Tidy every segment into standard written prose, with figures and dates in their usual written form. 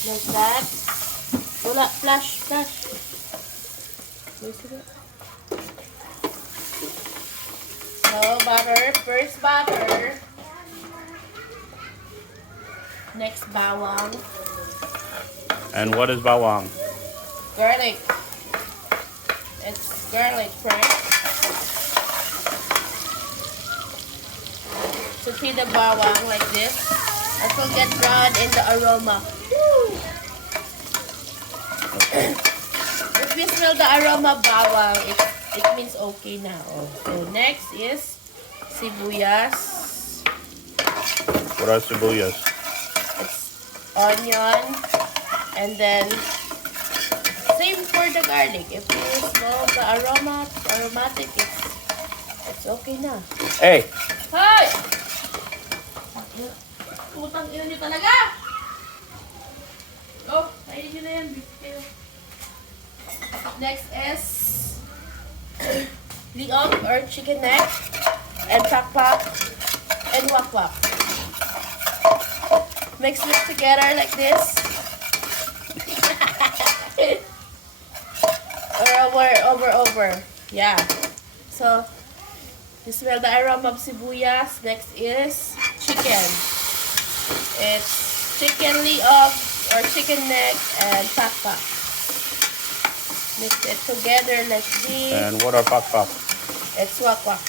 Like that. Wala, flash, flash. Where's it? So, butter. First butter. Next, bawang. And what is bawang? Garlic. It's garlic, right? Saute the bawang like this. Until get brown in the aroma. If you smell the aroma bawang, it means okay na. Oh. So next is sibuyas. What are sibuyas? It's onion, and then same for the garlic. If you smell the aromatic, it's okay na. Hey! Hoy! Putang ina nyo talaga! Oh, kainin nyo na yan. Next is liog or chicken neck and pakpak and wakwak. Mix it together like this. or over. Yeah. So, you smell the aroma of sibuyas. Next is chicken. It's chicken liog or chicken neck and pakpak. Mix it together like this. And what are pakpak? It's wakwak.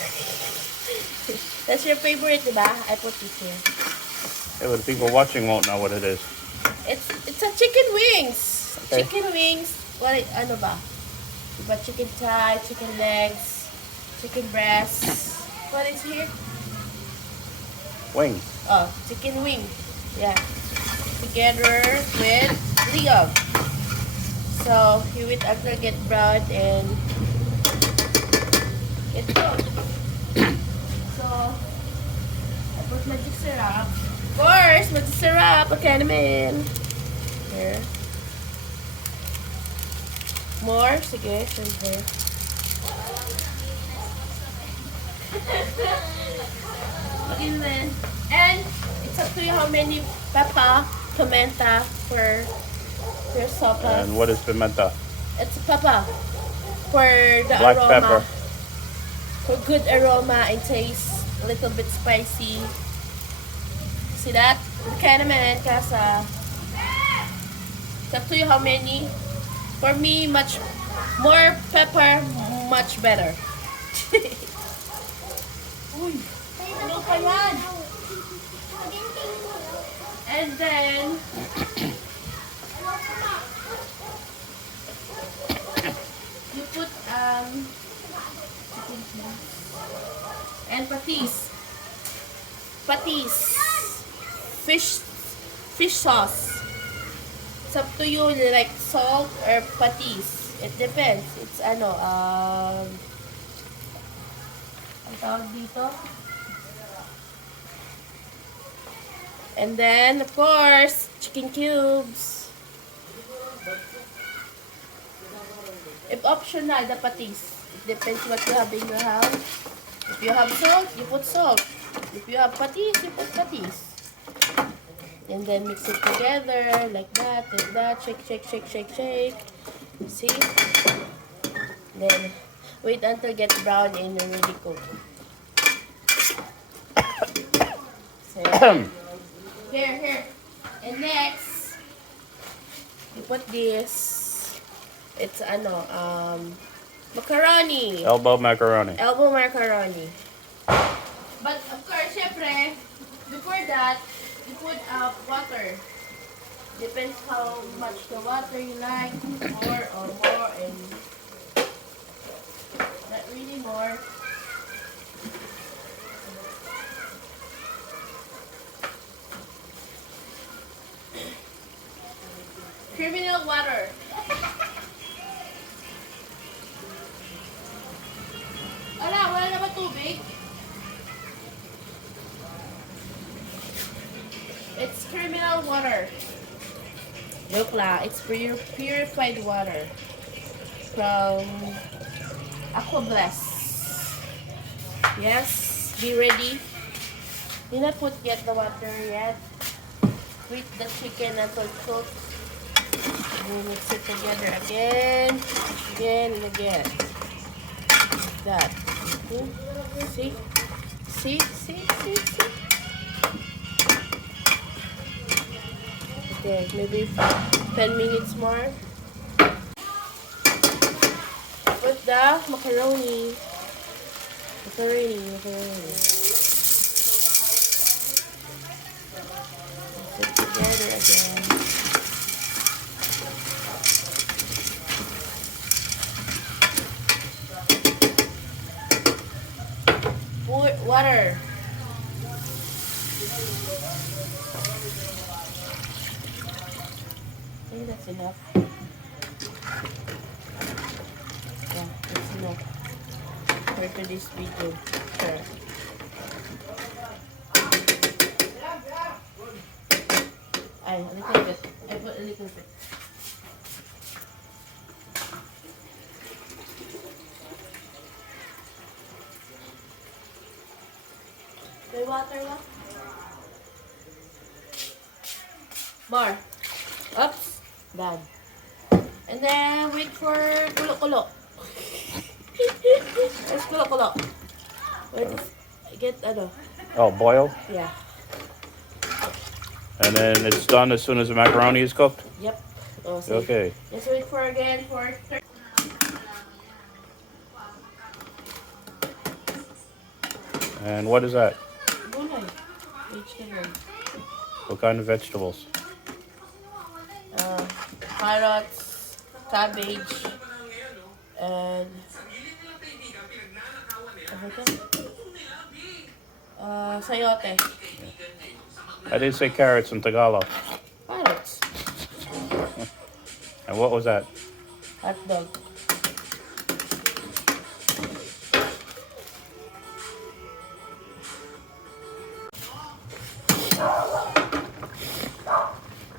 That's your favorite, diba? I put it here. Hey, but the people watching won't know what it is. It's a chicken wings. Okay. Chicken wings. Ano ba? Diba chicken thigh, chicken legs, chicken breasts. What is here? Wings. Oh, chicken wing. Yeah. Together with liog. So, you will after get brown and get cooked. So, I put magic syrup. Of course, magic syrup. Okay naman. Here. More? Sige, syempre. Okay naman. And, it's up to you how many pepper, pimenta for your sopas. And what is pimenta? It's pepper for the Black aroma. pepper. For good aroma and taste, a little bit spicy. See that? Okay naman, kasa. It's up to you how many. For me, much more pepper, much better. Uy, ano pa yan? And then, you put and patis. Fish sauce. It's up to you, like salt or patis. It depends. It's ang tawag dito. And then, of course, chicken cubes. If optional, the patis. It depends what you have in your house. If you have salt, you put salt. If you have patis, you put patis. And then mix it together like that, like that. Shake, shake, shake, shake, shake. See? Then wait until it gets brown and really cooked. So, here. And next, you put this. It's macaroni. Elbow macaroni. Elbow macaroni. But of course, syempre, before that, you put water. Depends how much the water you like, more or more, and not really more. Criminal water. Wala na ba tubig? It's criminal water. Joke lang. It's purified water from Aquabless. Yes, be ready. Do not put yet the water yet. Wait the chicken until cooked. We mix it together again and again. That. See? See? Okay, maybe 10 minutes more. Put the macaroni. Macaroni. Mix it together again. Pour water. I think that's enough. Yeah, that's enough for today's video. Sure. A little bit. I put a little bit. May water lang? More. Oops. Done. And then wait for kulo-kulo. Let's kulo-kulo. Wait, get Oh, boil? Yeah. And then it's done as soon as the macaroni is cooked? Yep. Oh, see. Okay. Let's wait for 30. And what is that? Gulay. Vegetable. What kind of vegetables? Carrots, cabbage, and sayote. I didn't say carrots in Tagalog. Carrots. And what was that? Hot dog.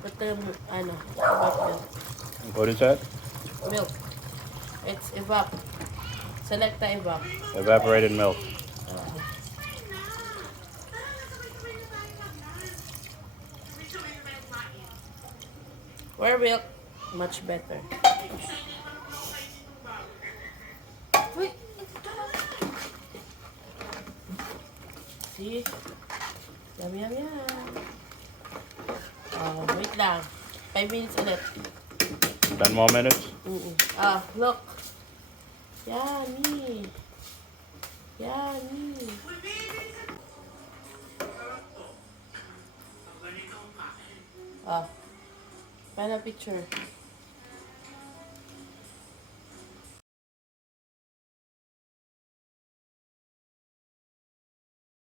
Put the milk. What is that? Milk. It's Select the Evaporated milk. Or milk, much better. Wait. See? Yum. Wait lang. 5 minutes ulit. 10 more minutes? Look. Yummy. Final picture.